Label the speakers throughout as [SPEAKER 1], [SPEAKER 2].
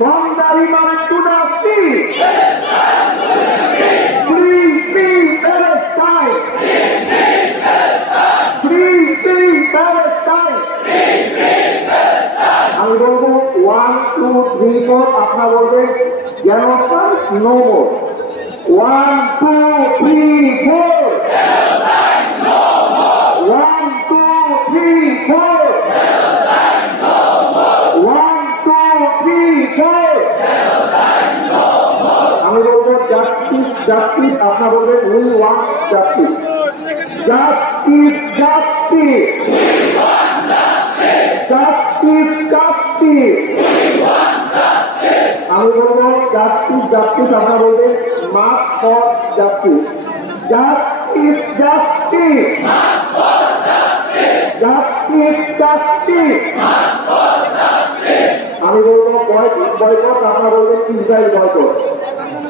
[SPEAKER 1] from the river to the sea. Free, free Palestine. Free, free Palestine. আমি বলব one two three four আপনার বলবেন genocide no more one two three four one two three four one two three four আমি বলব justice আপনার বলবেন we want justice justice justice justice justice আমি বলব জাস্টিস জাস্টিস আপনার বলবেন march for justice justice justice justice justice আমি বলব বয়কট বয়কট আপনারা বলবেন Israel boycott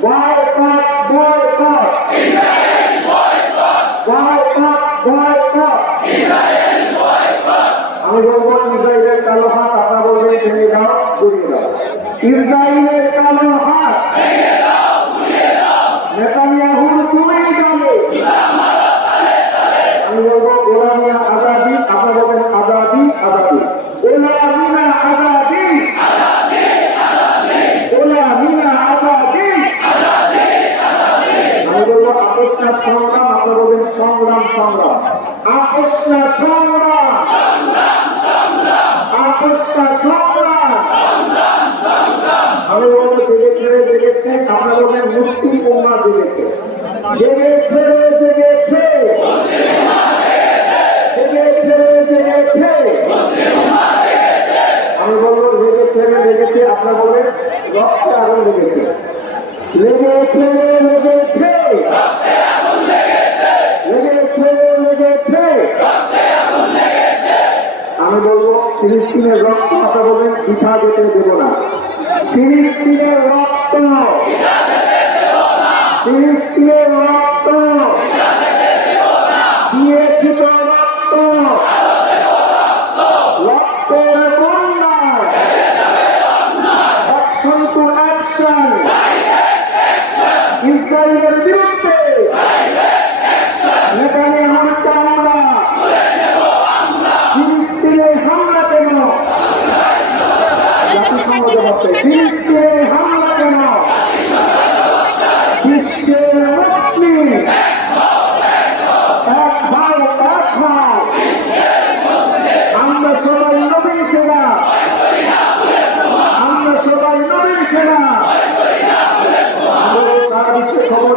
[SPEAKER 1] boycott boycott boycott boycott আমি বলব ইসরায়েলের কালো হাত আপনারা বলবেন ভেঙে দাও গুড়িয়ে দাও ইসরায়েলের কালো হাত সংগ্রাম বলবেন সংগ্রাম সংগ্রাম। সংগ্রাম। সংগ্রাম। আমি বলব জেগেছে জেগেছে বলবেন জেগেছে। জেগেছে জেগেছে। জেগেছে জেগেছে। আমি বলব লেগেছে লেগেছে আপনারা বলবেন রক্তে আগুন লেগেছে। লেগেছে লেগেছে। আমি বলব, ফিলিস্তিনের রক্ত আপনারা বলবেন পিঠা যেতে দেব না ফিলিস্তিনের রক্ত। ফিলিস্তিনের রক্ত। দিয়েছি তো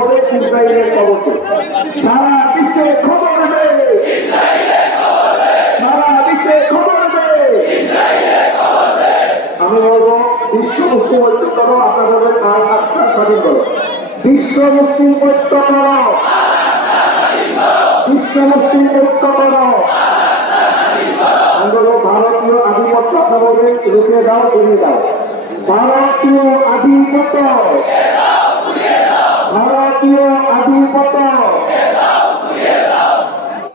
[SPEAKER 1] দেয় ইসরায়েলের দেয় সারা বিশ্বে খবর দেয় সারা বিশ্বে খবর দেয় আমি বলব, বিশ্ব মুসলিম ঐক্য করো আপনার আত্মা স্বাধীন করো বিশ্ব মুসলিম ঐক্য করো বিশ্ব মুসলিম ঐক্য করো ভারতীয় আধিপত্য রুখে দাও দাও। ভারতীয় আধিপত্য